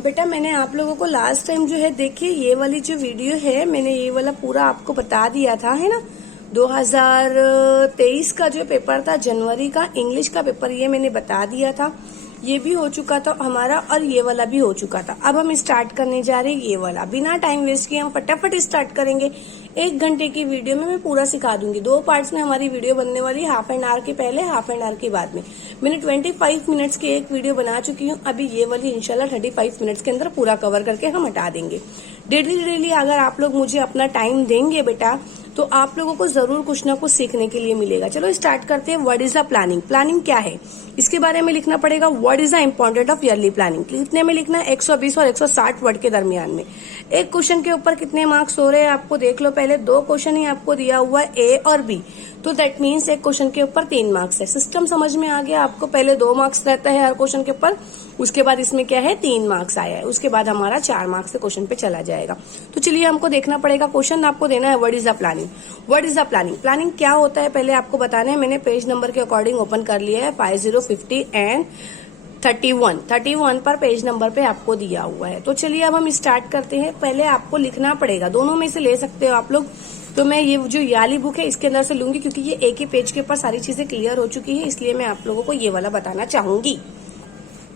बेटा मैंने आप लोगों को लास्ट टाइम जो है देखिए ये वाली जो वीडियो है मैंने ये वाला पूरा आपको बता दिया था, है ना। 2023 का जो पेपर था जनवरी का इंग्लिश का पेपर, ये मैंने बता दिया था। ये भी हो चुका था हमारा और ये वाला भी हो चुका था। अब हम स्टार्ट करने जा रहे हैं ये वाला। बिना टाइम वेस्ट किए हम फटाफट स्टार्ट करेंगे। 1 घंटे की वीडियो में मैं पूरा सिखा दूंगी। 2 पार्ट्स में हमारी वीडियो बनने वाली है, हाफ एन आवर के पहले, हाफ एन आवर के बाद में। मैंने 25 मिनट्स की एक वीडियो बना चुकी हूँ। अभी ये वाली इंशाल्लाह 35 मिनट्स के अंदर पूरा कवर करके हम हटा देंगे। डेली अगर आप लोग मुझे अपना टाइम देंगे बेटा, तो आप लोगों को जरूर कुछ ना कुछ सीखने के लिए मिलेगा। चलो स्टार्ट करते हैं। What is the planning? Planning क्या है इसके बारे में लिखना पड़ेगा। What is the important of yearly planning? कितने में लिखना है? 120 और 160 वर्ड के दरमियान में। एक क्वेश्चन के ऊपर कितने मार्क्स हो रहे हैं आपको देख लो पहले। 2 क्वेश्चन ही आपको दिया हुआ है, ए और बी, तो दैट मीन्स एक क्वेश्चन के ऊपर 3 मार्क्स है। सिस्टम समझ में आ गया आपको? पहले 2 मार्क्स रहता है हर क्वेश्चन के ऊपर, उसके बाद इसमें क्या है 3 मार्क्स आया है, उसके बाद हमारा 4 मार्क्स से क्वेश्चन पे चला जाएगा। तो चलिए हमको देखना पड़ेगा। क्वेश्चन आपको देना है what is the planning. What is the planning? Planning क्या होता है पहले आपको बताना है। मैंने पेज नंबर के अकॉर्डिंग ओपन कर लिया है। 50, 50 एंड 31 पर पेज नंबर पे आपको दिया हुआ है। तो चलिए अब हम स्टार्ट करते हैं। पहले आपको लिखना पड़ेगा, दोनों में से ले सकते हो आप लोग। तो मैं ये जो याली बुक है इसके अंदर से लूंगी, क्योंकि ये एक ही पेज के ऊपर सारी चीजें क्लियर हो चुकी है, इसलिए मैं आप लोगों को ये वाला बताना चाहूंगी।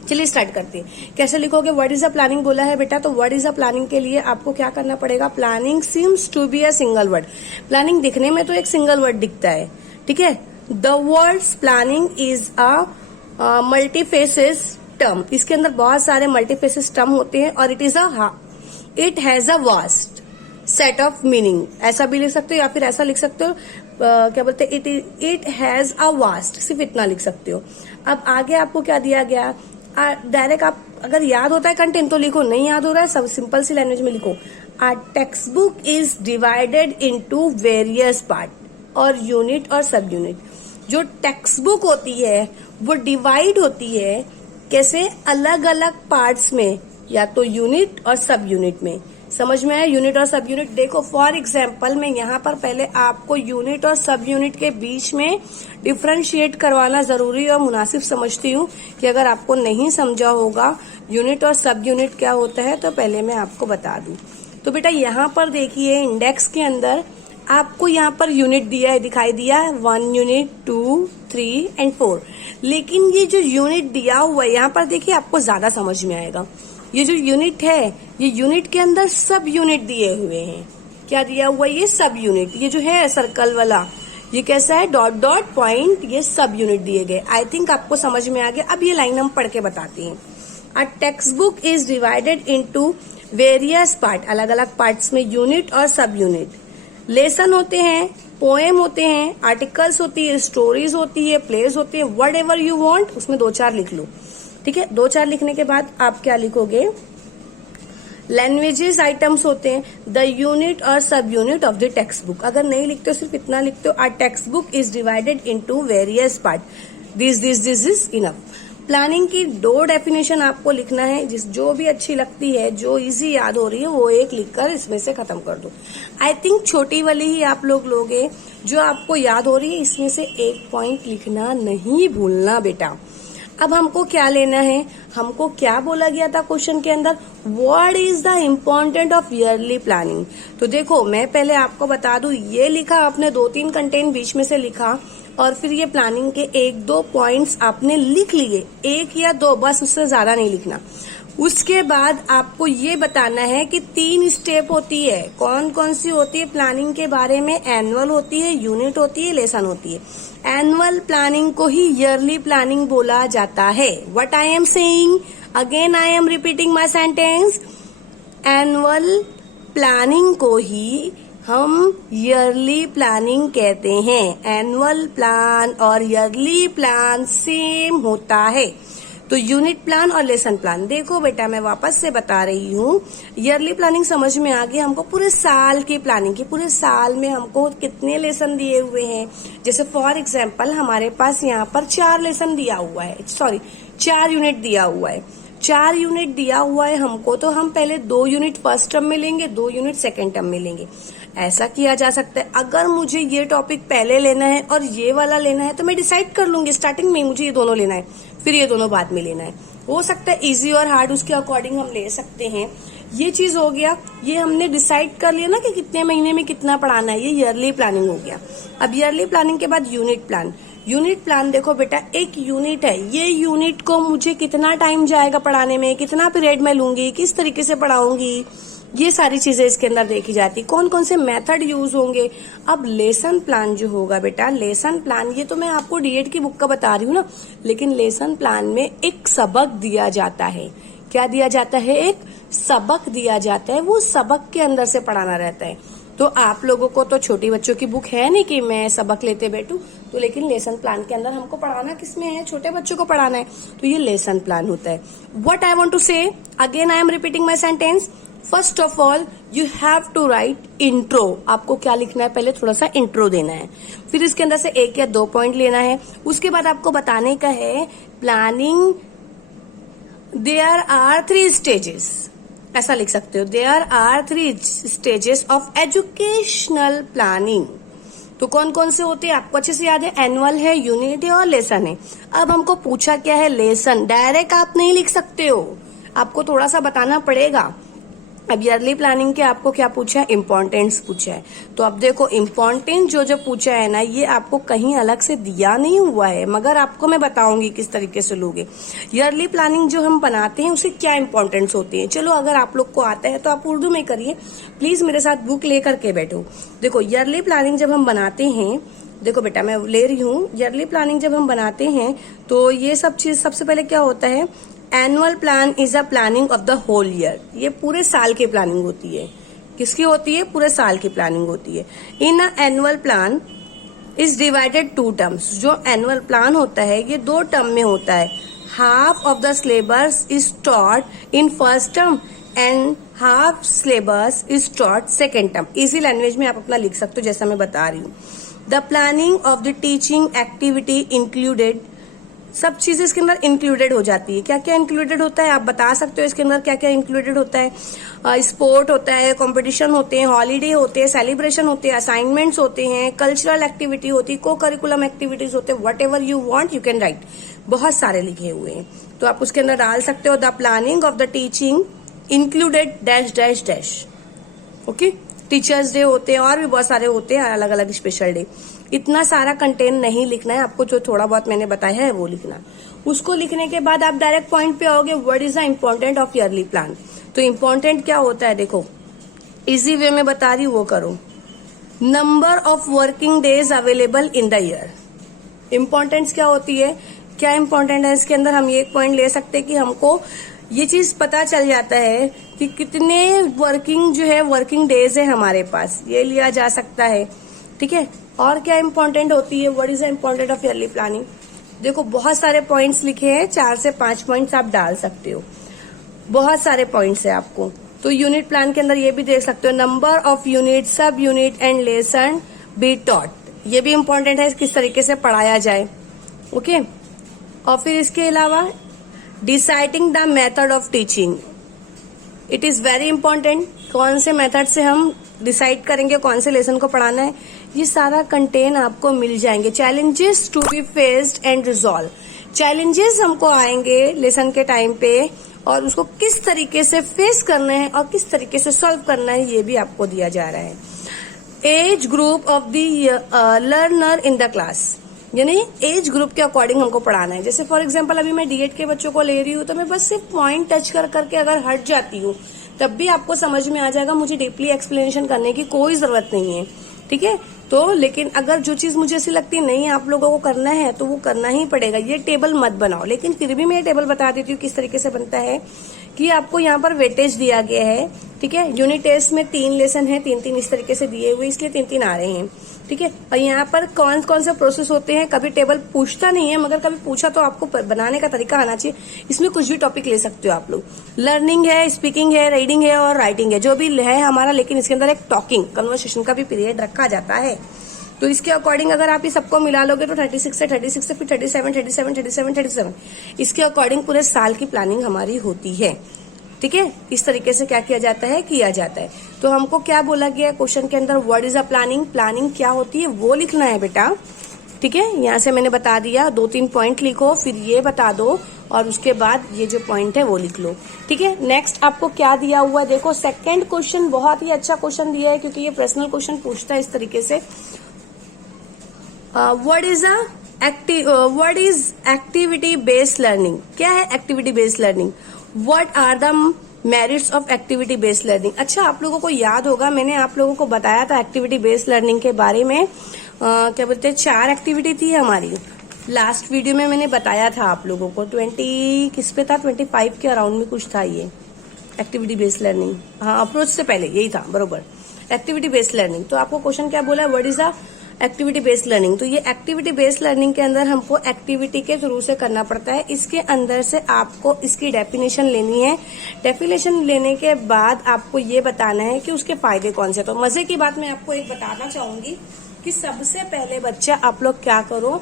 चलिए स्टार्ट करते हैं। कैसे लिखोगे? व्हाट इज द प्लानिंग बोला है बेटा, तो व्हाट इज द प्लानिंग के लिए आपको क्या करना पड़ेगा? Planning seems to be a single word. Planning दिखने में तो एक सिंगल वर्ड दिखता है, ठीक है। The words planning is a multifaces term. इसके अंदर बहुत सारे मल्टीफेसेस टर्म होते हैं और it has a vast set of meaning. ऐसा भी लिख सकते हो या फिर ऐसा लिख सकते हो, क्या बोलते हैं, इट हैज अ वास्ट, सिर्फ इतना लिख सकते हो। अब आगे आपको क्या दिया गया? डायरेक्ट आप अगर याद होता है कंटेंट तो लिखो, नहीं याद हो रहा है सब सिंपल सी लैंग्वेज में लिखो। A text book is divided into various part और यूनिट और सब यूनिट। जो टेक्स्ट बुक होती है वो डिवाइड होती है कैसे? अलग अलग पार्ट्स में, या तो यूनिट और सब यूनिट में। समझ में आया? यूनिट और सब यूनिट। देखो फॉर एग्जाम्पल मैं यहाँ पर पहले आपको यूनिट और सब यूनिट के बीच में डिफ्रेंशिएट करवाना जरूरी और मुनासिब समझती हूँ कि अगर आपको नहीं समझा होगा यूनिट और सब यूनिट क्या होता है तो पहले मैं आपको बता दूं। तो बेटा यहाँ पर देखिए इंडेक्स के अंदर आपको यहाँ पर यूनिट दिया है, दिखाई दिया है 1 यूनिट, 2, 3 एंड 4। लेकिन ये जो यूनिट दिया हुआ है यहाँ पर देखिए आपको ज्यादा समझ में आएगा। ये जो यूनिट है ये यूनिट के अंदर सब यूनिट दिए हुए हैं। क्या दिया हुआ है? ये सब यूनिट। ये जो है सर्कल वाला ये कैसा है? डॉट डॉट पॉइंट, ये सब यूनिट दिए गए। आई थिंक आपको समझ में आ गया। अब ये लाइन हम पढ़ के बताते हैं। A text book is divided into various part, अलग अलग पार्ट्स में यूनिट और सब यूनिट। लेसन होते हैं, पोएम होते हैं, आर्टिकल्स होती है, स्टोरीज होती है, प्लेस होती है, वट एवर यू वॉन्ट, उसमें 2-4 लिख लो, ठीक है। 2-4 लिखने के बाद आप क्या लिखोगे? लैंग्वेजेस आइटम्स होते हैं, द यूनिट और सब unit of the textbook. अगर नहीं लिखते हो सिर्फ इतना लिखते हो, our text book is divided into various part, this is enough. Planning की 2 डेफिनेशन आपको लिखना है, जो भी अच्छी लगती है, जो इजी याद हो रही है वो एक लिखकर इसमें से खत्म कर दो। आई थिंक छोटी वाली ही आप लोग लोगे, जो आपको याद हो रही है इसमें से एक पॉइंट लिखना नहीं भूलना बेटा। अब हमको क्या लेना है? हमको क्या बोला गया था क्वेश्चन के अंदर? What is the important of yearly planning. तो देखो मैं पहले आपको बता दूं, ये लिखा आपने 2-3 कंटेंट बीच में से लिखा और फिर ये प्लानिंग के 1-2 पॉइंट्स आपने लिख लिए, 1 या 2 बस, उससे ज्यादा नहीं लिखना। उसके बाद आपको ये बताना है कि 3 स्टेप होती है। कौन कौन सी होती है प्लानिंग के बारे में? एनुअल होती है, यूनिट होती है, लेसन होती है। एनुअल प्लानिंग को ही ईयरली प्लानिंग बोला जाता है। What I am saying again, I am repeating my sentence. Annual planning को ही हम ईयरली प्लानिंग कहते हैं। एनुअल प्लान और ईयरली प्लान सेम होता है। तो यूनिट प्लान और लेसन प्लान। देखो बेटा मैं वापस से बता रही हूँ, ईयरली प्लानिंग समझ में आ गई। हमको पूरे साल की प्लानिंग की, पूरे साल में हमको कितने लेसन दिए हुए हैं। जैसे फॉर एग्जाम्पल हमारे पास यहाँ पर 4 लेसन दिया हुआ है, 4 यूनिट दिया हुआ है। 4 यूनिट दिया हुआ है हमको, तो हम पहले 2 यूनिट फर्स्ट टर्म में लेंगे, 2 यूनिट सेकेंड टर्म में लेंगे। ऐसा किया जा सकता है। अगर मुझे ये टॉपिक पहले लेना है और ये वाला लेना है तो मैं डिसाइड कर लूंगी स्टार्टिंग में मुझे ये दोनों लेना है, फिर ये दोनों बाद में लेना है। हो सकता है इजी और हार्ड उसके अकॉर्डिंग हम ले सकते हैं। ये चीज हो गया, ये हमने डिसाइड कर लिया ना कि कितने महीने में कितना पढ़ाना है, ये ईयरली प्लानिंग हो गया। अब ईयरली प्लानिंग के बाद यूनिट प्लान। यूनिट प्लान देखो बेटा, एक यूनिट है, ये यूनिट को मुझे कितना टाइम जाएगा पढ़ाने में, कितना पीरियड में लूंगी, किस तरीके से पढ़ाऊंगी, ये सारी चीजें इसके अंदर देखी जाती, कौन कौन से मेथड यूज होंगे। अब लेसन प्लान जो होगा बेटा, लेसन प्लान ये तो मैं आपको डीएड की बुक का बता रही हूँ ना, लेकिन लेसन प्लान में एक सबक दिया जाता है। क्या दिया जाता है? एक सबक दिया जाता है, वो सबक के अंदर से पढ़ाना रहता है। तो आप लोगों को तो छोटी बच्चों की बुक है नहीं कि मैं सबक लेते बैठूं, तो लेकिन लेसन प्लान के अंदर हमको पढ़ाना किसमें है? छोटे बच्चों को पढ़ाना है, तो ये लेसन प्लान होता है। What I want to say, again I am repeating my sentence. First of all you have to write intro. आपको क्या लिखना है? पहले थोड़ा सा इंट्रो देना है, फिर इसके अंदर से 1 या 2 पॉइंट लेना है। उसके बाद आपको बताने का है प्लानिंग देयर आर 3 स्टेजेस, ऐसा लिख सकते हो, there are 3 stages of educational planning. तो कौन कौन से होते हैं आपको अच्छे से याद है? एनुअल है, यूनिट है और लेसन है। अब हमको पूछा क्या है? लेसन। डायरेक्ट आप नहीं लिख सकते हो, आपको थोड़ा सा बताना पड़ेगा। अब ईयरली प्लानिंग के आपको क्या पूछा है? इम्पोर्टेंट्स पूछा है। तो अब देखो इम्पोर्टेंट जो पूछा है ना, ये आपको कहीं अलग से दिया नहीं हुआ है, मगर आपको मैं बताऊंगी किस तरीके से लोगे। ईयरली प्लानिंग जो हम बनाते हैं उसे क्या इम्पोर्टेंट्स होते हैं, चलो अगर आप लोग को आता है तो आप उर्दू में करिए, प्लीज मेरे साथ बुक लेकर के बैठो। देखो ईयरली प्लानिंग जब हम बनाते हैं, देखो बेटा मैं ले रही हूँ, ईयरली प्लानिंग जब हम बनाते हैं तो ये सब चीज सबसे पहले क्या होता है? Annual plan is a planning of the whole year. ये पूरे साल की प्लानिंग होती है। किसकी होती है? पूरे साल की प्लानिंग होती है। In a annual plan is divided 2 terms. जो एनुअल प्लान होता है ये 2 टर्म में होता है। Half of the syllabus is taught in first term and half syllabus is taught second term. Easy language में आप अपना लिख सकते हो जैसा मैं बता रही हूँ। The planning of the teaching activity included, सब चीजें इसके अंदर इंक्लूडेड हो जाती है। क्या क्या इंक्लूडेड होता है आप बता सकते हो इसके अंदर क्या क्या इंक्लूडेड होता है? स्पोर्ट होता है, कंपटीशन होते हैं, हॉलीडे होते हैं, सेलिब्रेशन होते हैं, असाइनमेंट्स होते हैं, कल्चरल एक्टिविटी होती है, को करिकुलम एक्टिविटीज होते हैं, what ever you want you can write. बहुत सारे लिखे हुए हैं तो आप उसके अंदर डाल सकते हो। The planning of the teaching included dash dash dash. Okay, teachers day होते हैं और भी बहुत सारे होते हैं अलग अलग स्पेशल डे। इतना सारा कंटेंट नहीं लिखना है आपको, जो थोड़ा बहुत मैंने बताया है वो लिखना। उसको लिखने के बाद आप डायरेक्ट पॉइंट पे आओगे, what is the important of yearly plan. तो इम्पोर्टेंट क्या होता है? देखो इजी वे में बता रही हूँ, वो करो। Number of working days available in the year. Importance क्या होती है? क्या इम्पोर्टेंट है इसके अंदर? हम ये एक पॉइंट ले सकते हैं कि हमको ये चीज पता चल जाता है कि कितने वर्किंग डेज है हमारे पास, ये लिया जा सकता है। ठीक है, और क्या इम्पोर्टेंट होती है? What is the important of yearly planning. देखो बहुत सारे पॉइंट्स लिखे हैं, 4 से 5 पॉइंट्स आप डाल सकते हो, बहुत सारे पॉइंट्स है आपको। तो यूनिट प्लान के अंदर ये भी देख सकते हो, नंबर ऑफ यूनिट, सब unit and lesson be taught. ये भी इम्पोर्टेंट है, किस तरीके से पढ़ाया जाए। ओके, और फिर इसके अलावा deciding the method of teaching, it is very important. कौन से मेथड से हम डिसाइड करेंगे कौन से लेसन को पढ़ाना है, ये सारा कंटेंट आपको मिल जाएंगे। Challenges to be faced and resolve, challenges हमको आएंगे लेसन के टाइम पे और उसको किस तरीके से फेस करना है और किस तरीके से सॉल्व करना है, ये भी आपको दिया जा रहा है। Age group of the learner in the class, यानी एज ग्रुप के अकॉर्डिंग हमको पढ़ाना है। जैसे फॉर एग्जांपल अभी मैं डीएड के बच्चों को ले रही हूँ तो मैं बस सिर्फ पॉइंट टच कर करके अगर हट जाती हूँ तब भी आपको समझ में आ जाएगा, मुझे डीपली एक्सप्लेनेशन करने की कोई जरूरत नहीं है। ठीक है, तो लेकिन अगर जो चीज मुझे ऐसी लगती है नहीं आप लोगों को करना है तो वो करना ही पड़ेगा। ये टेबल मत बनाओ, लेकिन फिर भी मैं ये टेबल बता देती हूँ किस तरीके से बनता है कि आपको यहाँ पर वेटेज दिया गया है। ठीक है, यूनिट टेस्ट में 3 लेसन है, 3-3 इस तरीके से दिए हुए, इसलिए 3-3 आ रहे हैं। ठीक है, और यहाँ पर कौन कौन से प्रोसेस होते हैं कभी टेबल पूछता नहीं है, मगर कभी पूछा तो आपको बनाने का तरीका आना चाहिए। इसमें कुछ भी टॉपिक ले सकते हो आप लोग, लर्निंग है, स्पीकिंग है, रीडिंग है और राइटिंग है, जो भी है हमारा, लेकिन इसके अंदर एक टॉकिंग कन्वर्सेशन का भी पीरियड रखा जाता है। तो इसके अकॉर्डिंग अगर आप ये सबको मिला लोगे तो 36 से 36 से फिर 37 इसके अकॉर्डिंग पूरे साल की प्लानिंग हमारी होती है। ठीक है, इस तरीके से क्या किया जाता है। तो हमको क्या बोला गया क्वेश्चन के अंदर, what is a planning, planning क्या होती है वो लिखना है बेटा। ठीक है, यहाँ से मैंने बता दिया, 2-3 पॉइंट लिखो, फिर ये बता दो और उसके बाद ये जो पॉइंट है वो लिख लो। ठीक है, नेक्स्ट आपको क्या दिया हुआ है, देखो सेकंड क्वेश्चन बहुत ही अच्छा क्वेश्चन दिया है, क्योंकि ये पर्सनल क्वेश्चन पूछता है इस तरीके से। What is activity based learning? क्या है activity based learning? What are the merits of activity based learning? अच्छा, आप लोगों को याद होगा मैंने आप लोगों को बताया था एक्टिविटी बेस्ड लर्निंग के बारे में। क्या बोलते हैं, 4 एक्टिविटी थी हमारी। लास्ट वीडियो में मैंने बताया था आप लोगों को 20 किस पे था, 25 के अराउंड में कुछ था ये एक्टिविटी बेस्ड लर्निंग। हाँ, अप्रोच से पहले यही था बरोबर, एक्टिविटी बेस्ड लर्निंग। तो आपको क्वेश्चन क्या बोला, what is the activity based learning? तो ये एक्टिविटी बेस्ड लर्निंग के अंदर हमको एक्टिविटी के थ्रू से करना पड़ता है। इसके अंदर से आपको इसकी डेफिनेशन लेनी है। डेफिनेशन लेने के बाद आपको ये बताना है कि उसके फायदे कौन से। तो मजे की बात मैं आपको एक बताना चाहूंगी कि सबसे पहले बच्चा आप लोग क्या करो,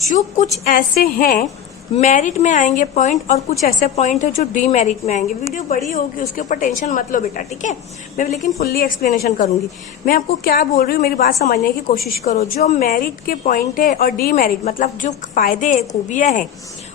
जो कुछ ऐसे हैं मेरिट में आएंगे पॉइंट, और कुछ ऐसे पॉइंट है जो डीमेरिट में आएंगे। वीडियो बड़ी होगी, उसके ऊपर टेंशन मत लो बेटा, ठीक है। मैं लेकिन फुल्ली एक्सप्लेनेशन करूंगी। मैं आपको क्या बोल रही हूँ, मेरी बात समझने की कोशिश करो। जो मेरिट के पॉइंट है और डीमेरिट मतलब जो फायदे है, खूबियां हैं,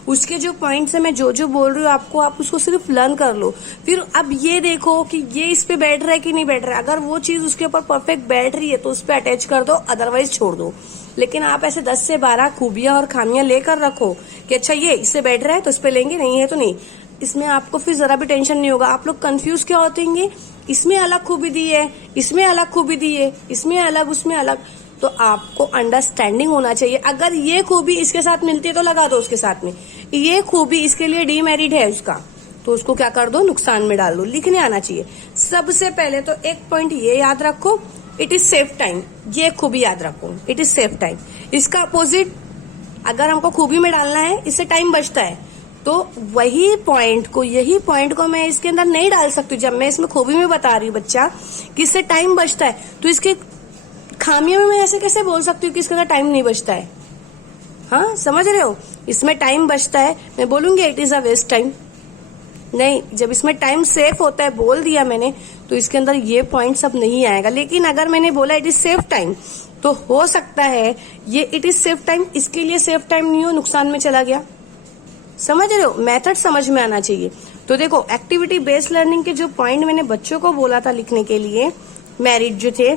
उसके जो पॉइंट्स है, मैं जो बोल रही हूँ आपको, आप उसको सिर्फ लर्न कर लो। फिर अब ये देखो कि ये इस पे बैठ रहा है कि नहीं बैठ रहा है। अगर वो चीज उसके ऊपर परफेक्ट बैठ रही है तो उस पर अटैच कर दो, अदरवाइज छोड़ दो। लेकिन आप ऐसे 10 से 12 खूबियां और खामियां लेकर रखो कि अच्छा ये इससे बैठ रहा है तो इस पे लेंगे, नहीं है तो नहीं। इसमें आपको फिर जरा भी टेंशन नहीं होगा। आप लोग कंफ्यूज क्या होतेंगे, इसमें अलग खूबी दी है, इसमें अलग खूबी दी है, इसमें अलग, उसमें अलग। तो आपको अंडरस्टैंडिंग होना चाहिए। अगर ये खूबी इसके साथ मिलती है तो लगा दो उसके साथ में, ये खूबी इसके लिए डीमेरिट है उसका, तो उसको क्या कर दो, नुकसान में डाल दो। लिखने आना चाहिए। सबसे पहले तो एक पॉइंट ये याद रखो, इट इज सेफ टाइम। ये खूबी याद रखो, इट इज सेफ टाइम। इसका अपोजिट अगर हमको खूबी में डालना है, इससे टाइम बचता है, तो वही पॉइंट को, यही पॉइंट को मैं इसके अंदर नहीं डाल सकती। जब मैं इसमें खूबी में बता रही हूँ बच्चा कि इससे टाइम बचता है, तो इसके खामियों में मैं ऐसे कैसे बोल सकती हूँ कि इसके अंदर टाइम नहीं बचता है? हाँ, समझ रहे हो, इसमें टाइम बचता है, मैं बोलूंगी it is a waste time नहीं। जब इसमें टाइम सेफ होता है, बोल दिया मैंने, तो इसके अंदर ये पॉइंट सब नहीं आएगा। लेकिन अगर मैंने बोला इट इज सेफ टाइम, तो हो सकता है ये इट इज सेफ टाइम इसके लिए सेफ टाइम नहीं हो, नुकसान में चला गया। समझ रहे हो, मेथड समझ में आना चाहिए। तो देखो, एक्टिविटी बेस्ड लर्निंग के जो पॉइंट मैंने बच्चों को बोला था लिखने के लिए, मेरिट जो थे,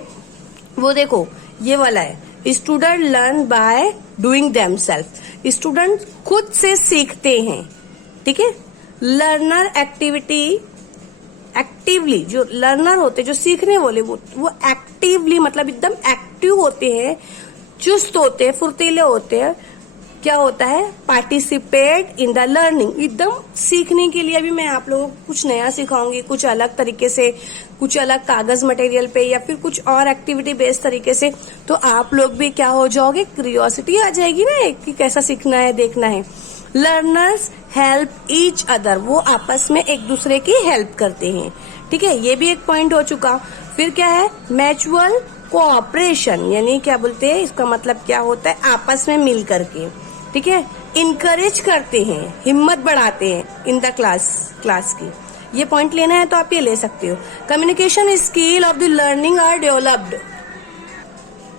वो देखो ये वाला है, student learn by doing themselves. Student खुद से सीखते हैं, ठीक है। लर्नर एक्टिविटी एक्टिवली, जो लर्नर होते, जो सीखने वाले, वो एक्टिवली मतलब एकदम एक्टिव होते हैं, चुस्त होते हैं, फुर्तीले होते हैं। क्या होता है, पार्टिसिपेट इन द लर्निंग, एकदम सीखने के लिए। अभी मैं आप लोगों को कुछ नया सिखाऊंगी, कुछ अलग तरीके से, कुछ अलग कागज मटेरियल पे, या फिर कुछ और एक्टिविटी बेस्ड तरीके से। तो आप लोग भी क्या हो जाओगे, क्यूरियोसिटी आ जाएगी ना कि कैसा सीखना है, देखना है। लर्नर्स हेल्प ईच अदर, वो आपस में एक दूसरे की हेल्प करते हैं, ठीक है। ये भी एक पॉइंट हो चुका। फिर क्या है, म्यूचुअल कोऑपरेशन, यानी क्या बोलते हैं, इसका मतलब क्या होता है, आपस में मिल करके, ठीक है। इनकरेज करते हैं, हिम्मत बढ़ाते हैं इन द क्लास की। ये पॉइंट लेना है तो आप ये ले सकते हो। Communication skill of the learning are developed.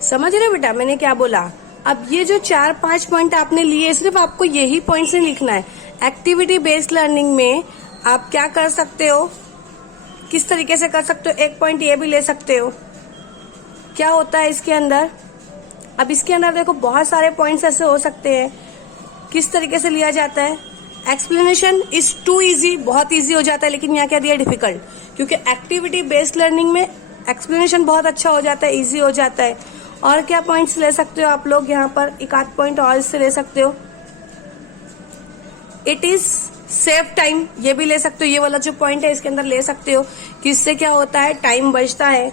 समझ रहे हो बेटा मैंने क्या बोला? अब ये जो 4-5 पॉइंट आपने लिए, सिर्फ आपको यही पॉइंट से लिखना है। एक्टिविटी बेस्ड लर्निंग में आप क्या कर सकते हो, किस तरीके से कर सकते हो, एक पॉइंट ये भी ले सकते हो। क्या होता है इसके अंदर, अब इसके अंदर देखो बहुत सारे पॉइंट्स ऐसे हो सकते हैं। किस तरीके से लिया जाता है, एक्सप्लेनेशन इज टू इजी, बहुत इजी हो जाता है, लेकिन यहाँ क्या दिया, डिफिकल्ट। क्योंकि एक्टिविटी बेस्ड लर्निंग में एक्सप्लेनेशन बहुत अच्छा हो जाता है, इजी हो जाता है। और क्या पॉइंट्स ले सकते हो आप लोग, यहाँ पर एक आध पॉइंट और इससे ले सकते हो। इट इज सेव टाइम, ये भी ले सकते हो। ये वाला जो पॉइंट है इसके अंदर ले सकते हो कि इससे क्या होता है, टाइम बचता है।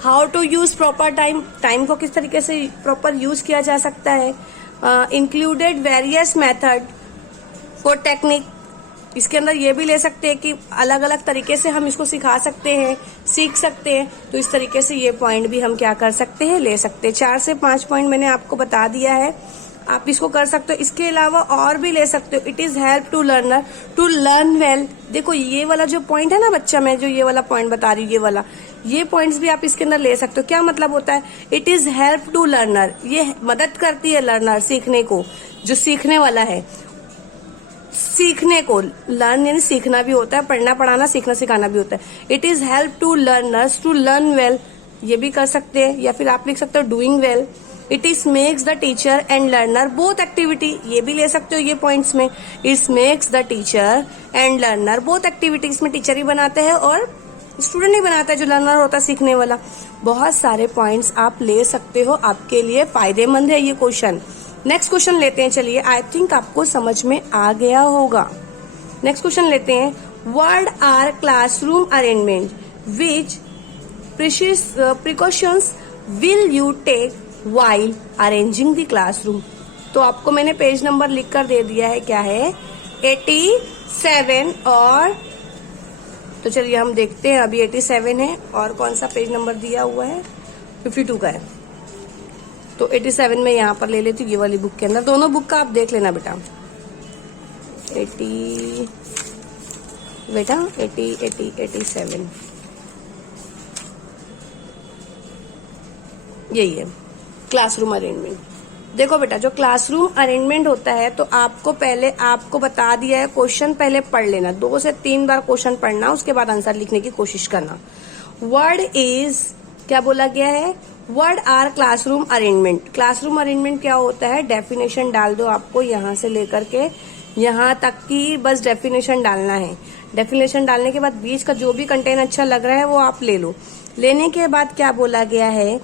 How to use proper time, time को किस तरीके से प्रॉपर यूज किया जा सकता है। Included various method for technique, इसके अंदर ये भी ले सकते हैं कि अलग अलग तरीके से हम इसको सिखा सकते हैं, सीख सकते हैं। तो इस तरीके से ये पॉइंट भी हम क्या कर सकते हैं, ले सकते हैं। 4 से 5 पॉइंट मैंने आपको बता दिया है, आप इसको कर सकते हो। इसके अलावा और भी ले सकते हो। It is help to learner to learn well. देखो ये वाला जो पॉइंट है ना बच्चा, मैं जो ये वाला पॉइंट बता रही हूँ, ये पॉइंट्स भी आप इसके अंदर ले सकते हो। क्या मतलब होता है, it is help to learner, ये मदद करती है लर्नर सीखने को, जो सीखने वाला है। सीखने को, लर्न यानी सीखना भी होता है, पढ़ना पढ़ाना, सीखना सिखाना भी होता है। It is help to learners to learn well, ये भी कर सकते हैं, या फिर आप लिख सकते हो doing well. It is makes the teacher and learner both activity, ये भी ले सकते हो ये पॉइंट्स में। It's makes the teacher and learner both activity, इसमें टीचर ही बनाते हैं और स्टूडेंट ही बनाता है, जो लर्नर होता है सीखने वाला। बहुत सारे पॉइंट्स आप ले सकते हो, आपके लिए फायदेमंद है ये क्वेश्चन। नेक्स्ट क्वेश्चन लेते हैं, चलिए, आई थिंक आपको समझ में आ गया होगा। नेक्स्ट क्वेश्चन लेते हैं, what are classroom arrangement, which precautions will you take while arranging the classroom. तो आपको मैंने पेज नंबर लिख कर दे दिया है, क्या है, 87, और तो चलिए हम देखते हैं, अभी 87 है, और कौन सा पेज नंबर दिया हुआ है, 52 का है। तो 87 में यहाँ पर ले लेती हूँ, ये वाली बुक के अंदर। दोनों बुक का आप देख लेना बेटा, 80 87 यही है क्लासरूम अरेंजमेंट। देखो बेटा, जो क्लासरूम अरेंजमेंट होता है, तो आपको पहले आपको बता दिया है, क्वेश्चन पहले पढ़ लेना, 2 से 3 बार क्वेश्चन पढ़ना, उसके बाद आंसर लिखने की कोशिश करना। वर्ड इज, क्या बोला गया है, word are classroom arrangement. Classroom arrangement क्या होता है, डेफिनेशन डाल दो, आपको यहाँ से लेकर के यहाँ तक की बस डेफिनेशन डालना है। डेफिनेशन डालने के बाद बीच का जो भी कंटेंट अच्छा लग रहा है वो आप ले लो। लेने के बाद क्या बोला गया है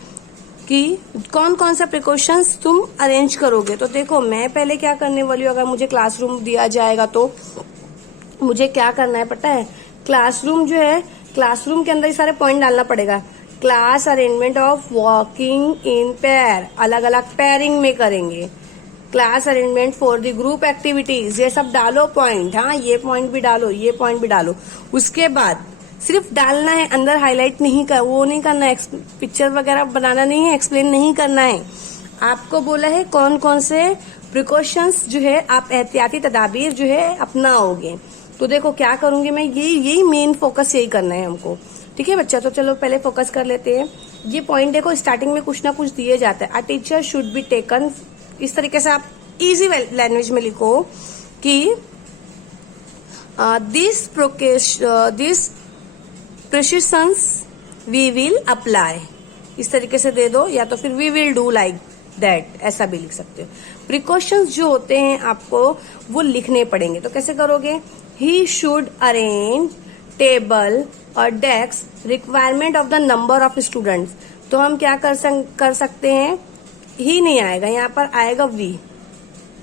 कि कौन कौन सा प्रिकॉशंस तुम अरेंज करोगे। तो देखो, मैं पहले क्या करने वाली हूँ, अगर मुझे क्लासरूम दिया जाएगा तो मुझे क्या करना है पता है, क्लासरूम जो है, क्लासरूम के अंदर ही सारे पॉइंट डालना पड़ेगा। Class arrangement of walking in pair, अलग अलग पेयरिंग में करेंगे। Class arrangement for the group activities, ये सब डालो पॉइंट, हाँ ये पॉइंट भी डालो, ये पॉइंट भी डालो। उसके बाद सिर्फ डालना है, अंदर हाईलाइट नहीं कर, वो नहीं करना है, पिक्चर वगैरह बनाना नहीं है, एक्सप्लेन नहीं करना है। आपको बोला है कौन कौन से प्रिकॉशंस जो है आप एहतियाती तदाबीर जो है अपनाओगे। तो देखो क्या करूंगी मैं, यही मेन फोकस यही करना है हमको, ठीक है बच्चा। तो चलो पहले फोकस कर लेते हैं। ये पॉइंट देखो, स्टार्टिंग में कुछ ना कुछ दिए जाता है। A teacher should be taken, इस तरीके से आप इजी लैंग्वेज में लिखो कि this precautions we will apply, इस तरीके से दे दो, या तो फिर we will do like that, ऐसा भी लिख सकते हो। प्रिकॉशंस जो होते हैं आपको वो लिखने पड़ेंगे, तो कैसे करोगे, ही शुड अरेंज टेबल और desk requirement of the number of students. तो हम क्या कर सकते हैं, ही नहीं आएगा, यहाँ पर आएगा वी।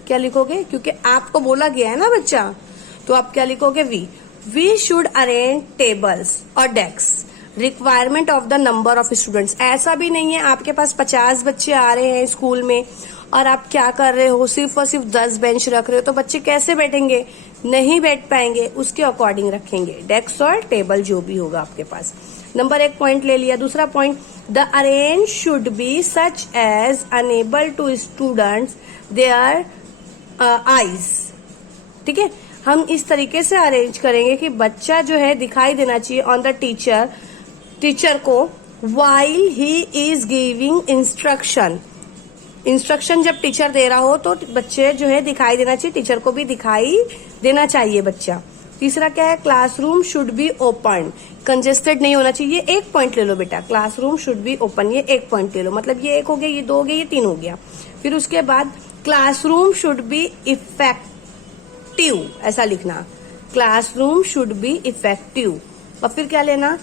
क्या लिखोगे, क्योंकि आपको बोला गया है ना बच्चा, तो आप क्या लिखोगे, वी शुड अरेंज टेबल्स और desk requirement of the number of students. ऐसा भी नहीं है आपके पास 50 बच्चे आ रहे हैं स्कूल में और आप क्या कर रहे हो, सिर्फ और सिर्फ 10 बेंच रख रहे हो, तो बच्चे कैसे बैठेंगे, नहीं बैठ पाएंगे, उसके अकॉर्डिंग रखेंगे डेस्क और टेबल जो भी होगा आपके पास। नंबर 1 पॉइंट ले लिया। दूसरा point, the arrange should be such as enable to students their eyes. ठीक है, हम इस तरीके से अरेंज करेंगे कि बच्चा जो है दिखाई देना चाहिए ऑन द टीचर को while he is giving instruction. Instruction जब टीचर दे रहा हो तो बच्चे जो है दिखाई देना चाहिए, टीचर को भी दिखाई देना चाहिए बच्चा। तीसरा क्या है, classroom should be open, congested नहीं होना चाहिए। 1 पॉइंट ले लो बेटा, क्लासरूम शुड बी ओपन, ये 1 पॉइंट ले लो, मतलब ये 1 हो गया, ये 2 हो गया, ये 3 हो गया। फिर उसके बाद क्लासरूम शुड बी इफेक्टिव, ऐसा लिखना, क्लासरूम शुड बी इफेक्टिव। और फिर क्या लेना,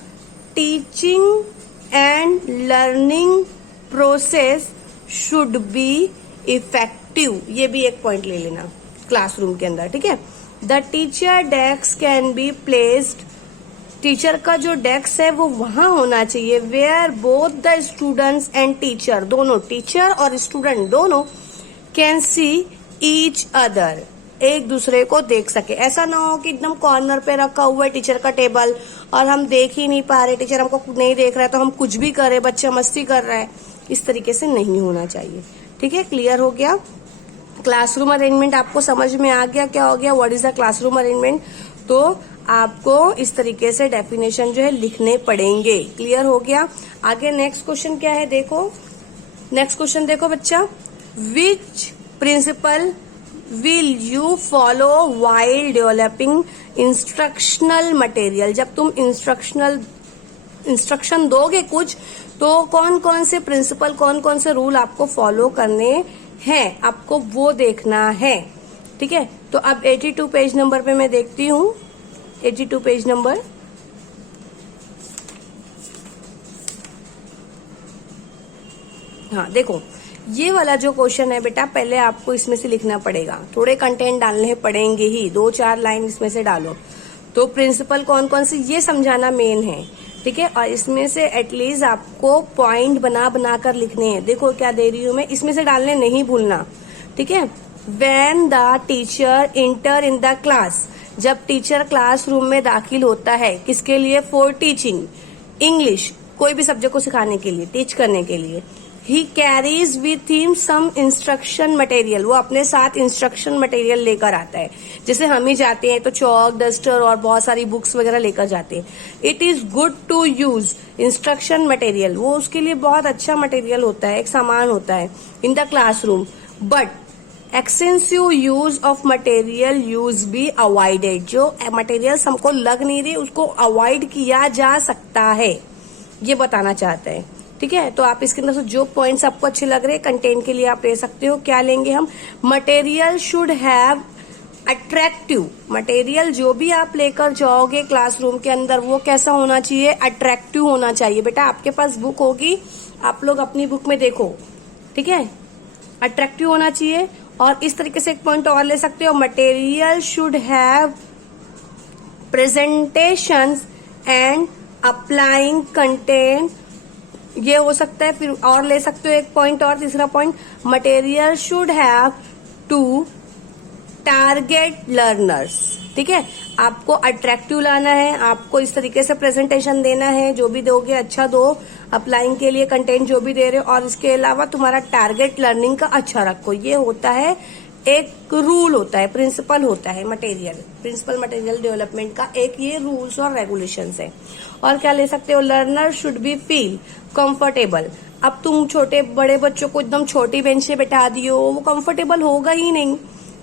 teaching and learning process should be effective, ये भी 1 पॉइंट ले लेना क्लासरूम के अंदर। ठीक है, the teacher desk can be placed, teacher का जो डेस्क है वो वहां होना चाहिए where both the students and teacher, दोनों टीचर और स्टूडेंट दोनों कैन सी ईच अदर, एक दूसरे को देख सके। ऐसा ना हो कि एकदम कॉर्नर पे रखा हुआ है टीचर का टेबल और हम देख ही नहीं पा रहे, टीचर हमको नहीं देख रहा है तो हम कुछ भी करें, बच्चा मस्ती कर रहा है, इस तरीके से नहीं होना चाहिए। ठीक है, क्लियर हो गया। क्लासरूम अरेंजमेंट आपको समझ में आ गया, क्या हो गया, what is the classroom arrangement. तो आपको इस तरीके से डेफिनेशन जो है लिखने पड़ेंगे। क्लियर हो गया। आगे नेक्स्ट क्वेश्चन क्या है, देखो नेक्स्ट क्वेश्चन देखो बच्चा, which principle will you follow while developing instructional material? जब तुम इंस्ट्रक्शन दोगे कुछ, तो कौन कौन से प्रिंसिपल, कौन कौन से रूल आपको फॉलो करने हैं, आपको वो देखना है। ठीक है, तो अब 82 पेज नंबर पे मैं देखती हूँ, 82 पेज नंबर। हाँ देखो, ये वाला जो क्वेश्चन है बेटा, पहले आपको इसमें से लिखना पड़ेगा, थोड़े कंटेंट डालने पड़ेंगे ही, 2-4 लाइन इसमें से डालो। तो प्रिंसिपल कौन कौन से ये समझाना मेन है। ठीक है, और इसमें से एटलीस्ट आपको पॉइंट बना बना कर लिखने हैं। देखो क्या दे रही हूं मैं, इसमें से डालने नहीं भूलना। ठीक है, when the teacher inter in the class, जब टीचर क्लासरूम में दाखिल होता है, किसके लिए? फॉर टीचिंग इंग्लिश, कोई भी सब्जेक्ट को सिखाने के लिए, टीच करने के लिए। He carries with him some instruction material, वो अपने साथ इंस्ट्रक्शन मटेरियल लेकर आता है। जैसे हम ही जाते हैं तो चौक, डस्टर और बहुत सारी बुक्स वगैरह लेकर जाते हैं। It is good to use instruction material, वो उसके लिए बहुत अच्छा मटेरियल होता है, एक सामान होता है इन the classroom. But extensive use of material use be avoided, जो मटेरियल्स हमको लग नहीं रही उसको अवॉइड किया जा सकता है, ये बताना चाहते हैं। ठीक है, तो आप इसके अंदर से जो पॉइंट्स आपको अच्छे लग रहे हैं कंटेंट के लिए आप ले सकते हो। क्या लेंगे हम? Material should have attractive, material जो भी आप लेकर जाओगे क्लासरूम के अंदर वो कैसा होना चाहिए? अट्रैक्टिव होना चाहिए। बेटा आपके पास बुक होगी, आप लोग अपनी बुक में देखो। ठीक है, अट्रैक्टिव होना चाहिए। और इस तरीके से एक पॉइंट और ले सकते हो, material should have presentation and applying content, ये हो सकता है। फिर और ले सकते हो एक पॉइंट और, तीसरा point, material should have to target learners. ठीक है, आपको अट्रैक्टिव लाना है, आपको इस तरीके से प्रेजेंटेशन देना है, जो भी दोगे अच्छा दो, अप्लाइंग के लिए कंटेंट जो भी दे रहे हो, और इसके अलावा तुम्हारा टारगेट लर्निंग का अच्छा रखो। ये होता है एक रूल होता है, प्रिंसिपल होता है मटेरियल, प्रिंसिपल मटेरियल डेवलपमेंट का एक ये रूल्स और रेगुलेशंस है। और क्या ले सकते हो? Learner should be feel comfortable. अब तुम छोटे बड़े बच्चों को एकदम छोटी बेंच पे बैठा दियो, वो कंफर्टेबल होगा ही नहीं।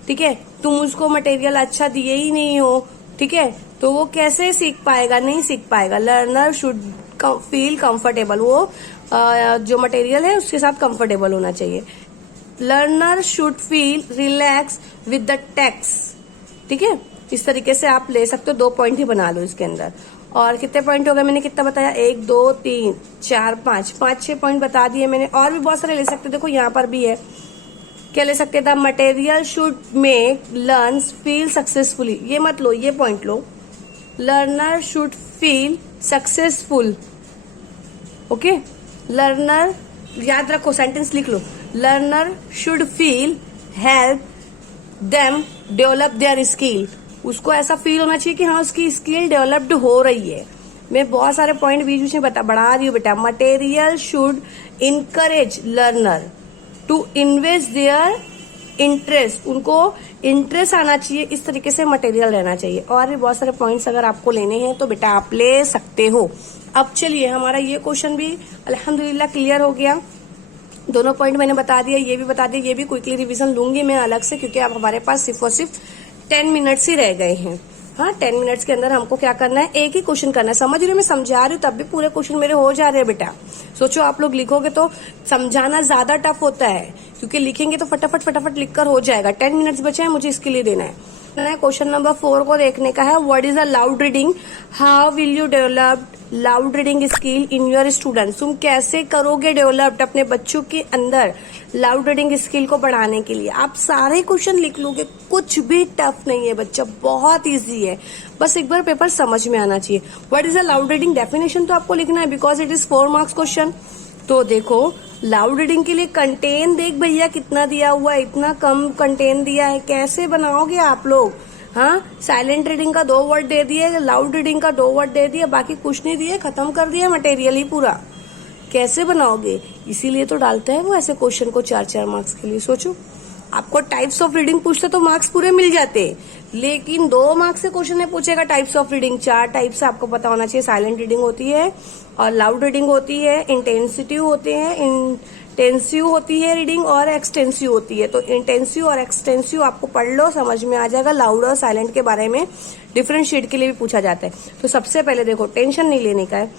ठीक है, तुम उसको मटेरियल अच्छा दिए ही नहीं हो, ठीक है, तो वो कैसे सीख पाएगा? नहीं सीख पाएगा। लर्नर शुड फील कंफर्टेबल, वो जो मटेरियल है उसके साथ कंफर्टेबल होना चाहिए। Learner should feel relax with the text. ठीक है, इस तरीके से आप ले सकते हो, 2 पॉइंट ही बना लो इसके अंदर। और कितने पॉइंट हो गए? मैंने कितना बताया? 1 2 3 4 5 5-6 पॉइंट बता दिए मैंने। और भी बहुत सारे ले सकते हो, देखो यहाँ पर भी है। क्या ले सकते? The material should make learners feel successfully, ये मत लो, ये पॉइंट लो। Learner should feel successful. Okay, learner, याद रखो, सेंटेंस लिख लो। Learner should feel help them develop their skill, उसको ऐसा फील होना चाहिए कि हाँ उसकी स्किल डेवलप्ड हो रही है। मैं बहुत सारे पॉइंट बीच में बढ़ा रही हूँ बेटा। Material should encourage learner to invest their interest, उनको इंटरेस्ट आना चाहिए, इस तरीके से मटेरियल रहना चाहिए। और भी बहुत सारे पॉइंट्स अगर आपको लेने हैं तो बेटा आप ले सकते हो। अब चलिए, हमारा ये क्वेश्चन भी अल्हम्दुलिल्लाह क्लियर हो गया। दोनों पॉइंट मैंने बता दिया, ये भी बता दिया, ये भी क्विकली रिवीजन लूंगी मैं अलग से, क्योंकि अब हमारे पास सिर्फ और सिर्फ 10 मिनट्स ही रह गए हैं। हाँ, 10 मिनट्स के अंदर हमको क्या करना है? एक ही क्वेश्चन करना है। समझ रही हूँ, मैं समझा रही हूँ तब भी पूरे क्वेश्चन मेरे हो जा रहे हैं बेटा। सोचो आप लोग लिखोगे तो समझाना ज्यादा टफ होता है, क्योंकि लिखेंगे तो फटाफट फटाफट लिखकर हो जाएगा। 10 मिनट्स बचे हैं, मुझे इसके लिए देना है। क्वेश्चन नंबर 4 को देखने का है। What is a loud reading? How will you develop loud reading skill in your students? तुम कैसे करोगे डेवलप्ड अपने बच्चों के अंदर लाउड रीडिंग स्किल को बढ़ाने के लिए? आप सारे क्वेश्चन लिख लोगे, कुछ भी टफ नहीं है बच्चा, बहुत इजी है, बस एक बार पेपर समझ में आना चाहिए। What is a loud reading? Definition तो आपको लिखना है, because it is 4 marks question. तो देखो, लाउड रीडिंग के लिए कंटेंट देख भैया कितना दिया हुआ है, इतना कम कंटेंट दिया है, कैसे बनाओगे आप लोग? हाँ, साइलेंट रीडिंग का 2 वर्ड दे दिए, लाउड रीडिंग का 2 वर्ड दे दिए, बाकी कुछ नहीं दिए, खत्म कर दिया मटेरियल ही पूरा। कैसे बनाओगे? इसीलिए तो डालते हैं वो ऐसे क्वेश्चन को 4-4 मार्क्स के लिए। सोचो, आपको टाइप्स ऑफ रीडिंग पूछते तो मार्क्स पूरे मिल जाते, लेकिन 2 मार्क्स से क्वेश्चन में पूछेगा टाइप्स ऑफ रीडिंग। 4 टाइप से आपको पता होना चाहिए। साइलेंट रीडिंग होती है और लाउड रीडिंग होती है, इंटेंसिटिव होते हैं, टेंसिव होती है रीडिंग और एक्सटेंसिव होती है। तो इंटेंसिव और एक्सटेंसिव आपको पढ़ लो, समझ में आ जाएगा। लाउड और साइलेंट के बारे में डिफरेंशिएट के लिए भी पूछा जाता है। तो सबसे पहले देखो, टेंशन नहीं लेने का है।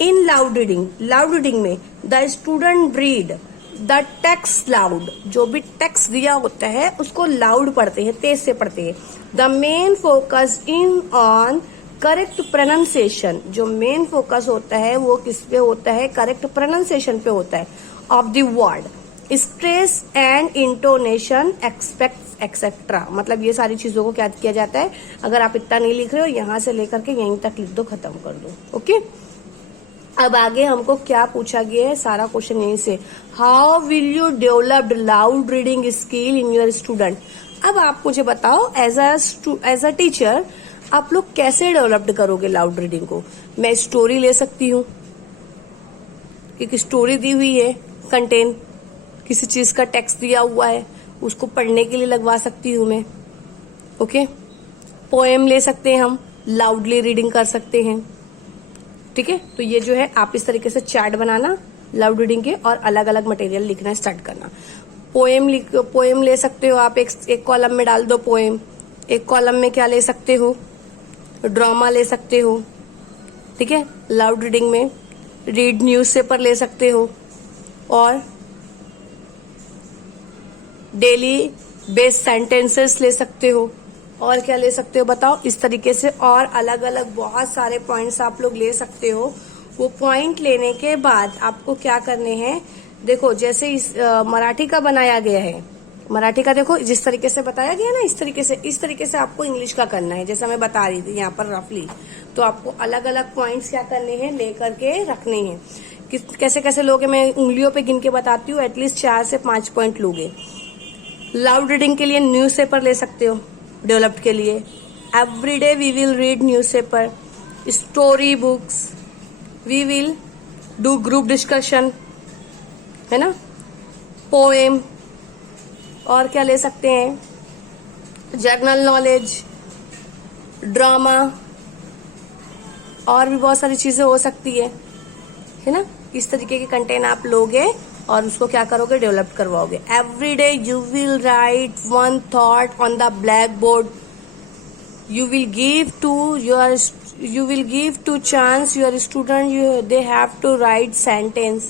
इन लाउड रीडिंग में the student read the text loud, जो भी टेक्स्ट दिया होता है उसको लाउड पढ़ते हैं, तेज से पढ़ते हैं। The main focus in on correct pronunciation, जो मेन फोकस होता है वो किस पे होता है, करेक्ट प्रोनाउंसिएशन पे होता है of the word, stress and intonation expect etcetera. मतलब ये सारी चीजों को क्या किया जाता है, अगर आप इतना नहीं लिख रहे हो यहां से लेकर के यहीं तक लिख दो, खत्म कर दो। ओके, अब आगे हमको क्या पूछा गया है, सारा क्वेश्चन यहीं से। How will you develop loud reading skill in your student. अब आप मुझे बताओ, एज अ टीचर आप लोग कैसे डेवलप्ड करोगे लाउड रीडिंग को। मैं स्टोरी ले सकती हूँ, एक स्टोरी दी हुई है, कंटेन किसी चीज का टेक्स्ट दिया हुआ है, उसको पढ़ने के लिए लगवा सकती हूँ मैं। ओके, पोएम ले सकते हैं हम, लाउडली रीडिंग कर सकते हैं। ठीक है, तो ये जो है आप इस तरीके से चार्ट बनाना लाउड रीडिंग के और अलग अलग मटेरियल लिखना स्टार्ट करना। पोएम ले सकते हो आप, एक कॉलम में डाल दो पोएम। एक कॉलम में क्या ले सकते हो, ड्रामा ले सकते हो। ठीक है, लाउड रीडिंग में रीड न्यूज़पेपर ले सकते हो और डेली बेस्ड सेंटेंसेस ले सकते हो। और क्या ले सकते हो बताओ, इस तरीके से और अलग अलग बहुत सारे पॉइंट्स आप लोग ले सकते हो। वो पॉइंट लेने के बाद आपको क्या करने हैं, देखो जैसे इस मराठी का बनाया गया है, मराठी का देखो जिस तरीके से बताया गया ना, इस तरीके से आपको इंग्लिश का करना है, जैसा मैं बता रही थी यहाँ पर रफली। तो आपको अलग अलग पॉइंट्स क्या करने हैं, लेकर के रखने हैं। कैसे कैसे लोगे मैं उंगलियों पे गिन के बताती हूँ, एटलीस्ट 4 से 5 पॉइंट लोगे। लाउड रीडिंग के लिए न्यूज़पेपर ले सकते हो डेवलप्ड के लिए। Everyday we will read newspaper, story books, we will do group discussion, है ना, पोएम। और क्या ले सकते हैं, जर्नल नॉलेज, ड्रामा, और भी बहुत सारी चीजें हो सकती है ना। इस तरीके के कंटेंट आप लोगे और उसको क्या करोगे, डेवलप करवाओगे। Every day you will write one thought on the black board, you will give to chance your student, they have to write sentence,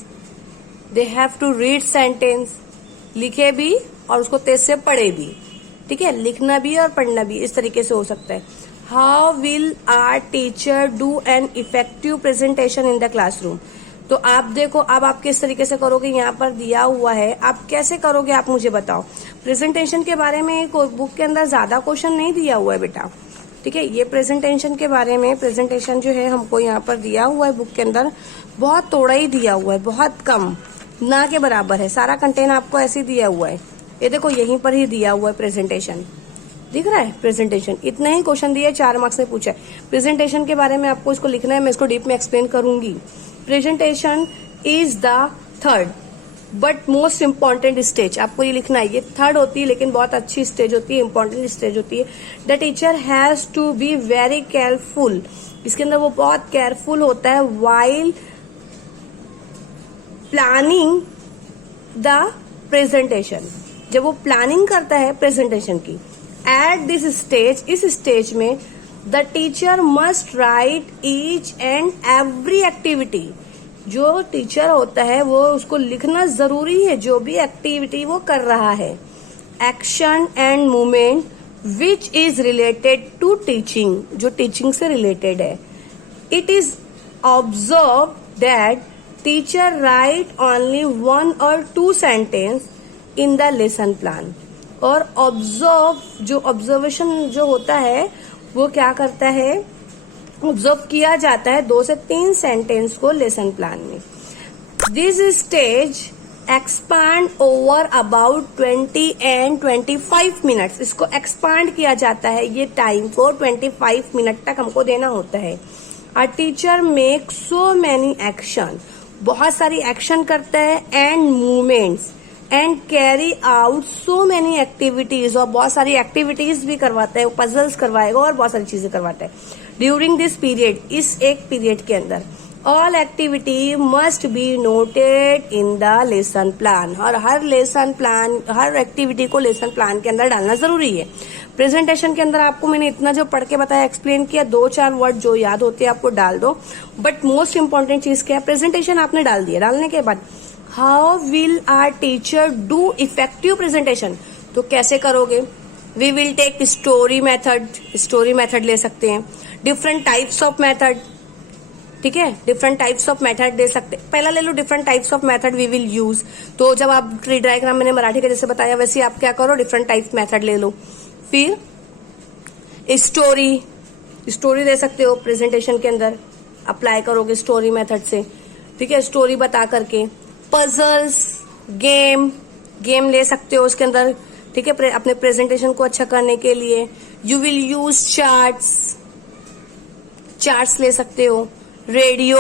they have to read sentence, लिखे भी और उसको तेज से पढ़े भी। ठीक है, लिखना भी और पढ़ना भी, इस तरीके से हो सकता है। How will our teacher do an effective presentation in the classroom. तो आप देखो, अब आप किस तरीके से करोगे, यहाँ पर दिया हुआ है, आप कैसे करोगे आप मुझे बताओ। प्रेजेंटेशन के बारे में बुक के अंदर ज्यादा क्वेश्चन नहीं दिया हुआ है बेटा। ठीक है, ये प्रेजेंटेशन के बारे में, प्रेजेंटेशन जो है हमको यहाँ पर दिया हुआ है बुक के अंदर, बहुत थोड़ा ही दिया हुआ है, बहुत कम, ना के बराबर है। सारा कंटेंट आपको ऐसे ही दिया हुआ है, ये देखो यहीं पर ही दिया हुआ है प्रेजेंटेशन, दिख रहा है प्रेजेंटेशन। इतना ही क्वेश्चन दिया है, 4 मार्क्स में पूछा है। प्रेजेंटेशन के बारे में आपको इसको लिखना है, मैं इसको डीप में एक्सप्लेन करूंगी। Presentation is the third but most important stage, आपको ये लिखना है। ये थर्ड होती है लेकिन बहुत अच्छी स्टेज होती है, इंपॉर्टेंट स्टेज होती है। The teacher has to be very careful, इसके अंदर वो बहुत केयरफुल होता है वाइल प्लानिंग द प्रेजेंटेशन, जब वो प्लानिंग करता है प्रेजेंटेशन की। एट दिस स्टेज, इस स्टेज में the teacher must write each and every activity, जो टीचर होता है वो उसको लिखना जरूरी है, जो भी एक्टिविटी वो कर रहा है। Action and movement which is related to teaching, जो टीचिंग से रिलेटेड है। It is observe that teacher write only 1 or 2 sentence in the lesson plan. और ऑब्जर्व, जो ऑब्जर्वेशन जो होता है वो क्या करता है, ऑब्जर्व किया जाता है 2 से 3 सेंटेंस को लेसन प्लान में। This stage expand over about 20 and 25 minutes, इसको एक्सपांड किया जाता है, ये टाइम को 25 मिनट तक हमको देना होता है। A teacher make so many action, बहुत सारी एक्शन करता है, and movements and carry out so many activities, और बहुत सारी एक्टिविटीज भी करवाता है, पजल्स करवाएगा और बहुत सारी चीजें करवाता है। ड्यूरिंग दिस पीरियड, इस एक पीरियड के अंदर, all activity must be noted in the lesson plan. और हर लेसन प्लान, हर एक्टिविटी को लेसन प्लान के अंदर डालना जरूरी है। प्रेजेंटेशन के अंदर आपको मैंने इतना जो पढ़ के बताया, एक्सप्लेन किया, 2-4 वर्ड जो याद होते हैं आपको डाल दो। बट मोस्ट इंपॉर्टेंट चीज क्या है, प्रेजेंटेशन आपने डाल दिया, डालने के बाद how will our teacher do effective presentation, तो कैसे करोगे। We will take story method, story method ले सकते हैं, डिफरेंट टाइप्स ऑफ मेथड, ठीक है, डिफरेंट टाइप्स ऑफ मेथड दे सकते। पहला ले लो different types of method we will use. तो जब आप ट्री डायग्राम मैंने मराठी का जैसे बताया वैसे आप क्या करो, डिफरेंट टाइप्स मेथड ले लो। फिर स्टोरी दे सकते हो प्रेजेंटेशन के अंदर, अप्लाई करोगे स्टोरी मेथड से, ठीक है, स्टोरी बता करके। पजल्स, गेम ले सकते हो उसके अंदर, ठीक है, अपने प्रेजेंटेशन को अच्छा करने के लिए। यू विल यूज चार्ट्स ले सकते हो। रेडियो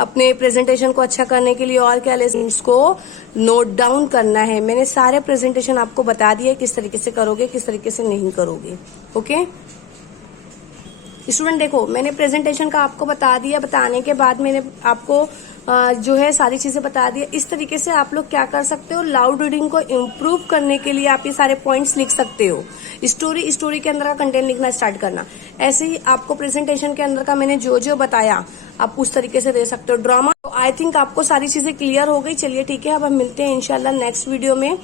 अपने प्रेजेंटेशन को अच्छा करने के लिए। और क्या ले, इसको नोट डाउन करना है। मैंने सारे प्रेजेंटेशन आपको बता दिए किस तरीके से करोगे, किस तरीके से नहीं करोगे। ओके स्टूडेंट, देखो मैंने प्रेजेंटेशन का आपको बता दिया, बताने के बाद मैंने आपको जो है सारी चीजें बता दी। इस तरीके से आप लोग क्या कर सकते हो, लाउड रीडिंग को इम्प्रूव करने के लिए आप ये सारे पॉइंट्स लिख सकते हो। स्टोरी के अंदर का कंटेंट लिखना स्टार्ट करना। ऐसे ही आपको प्रेजेंटेशन के अंदर का मैंने जो जो बताया आप उस तरीके से दे सकते हो। ड्रामा, आई थिंक आपको सारी चीजें क्लियर हो गई। चलिए ठीक है, अब हम मिलते हैं इंशाल्लाह नेक्स्ट वीडियो में।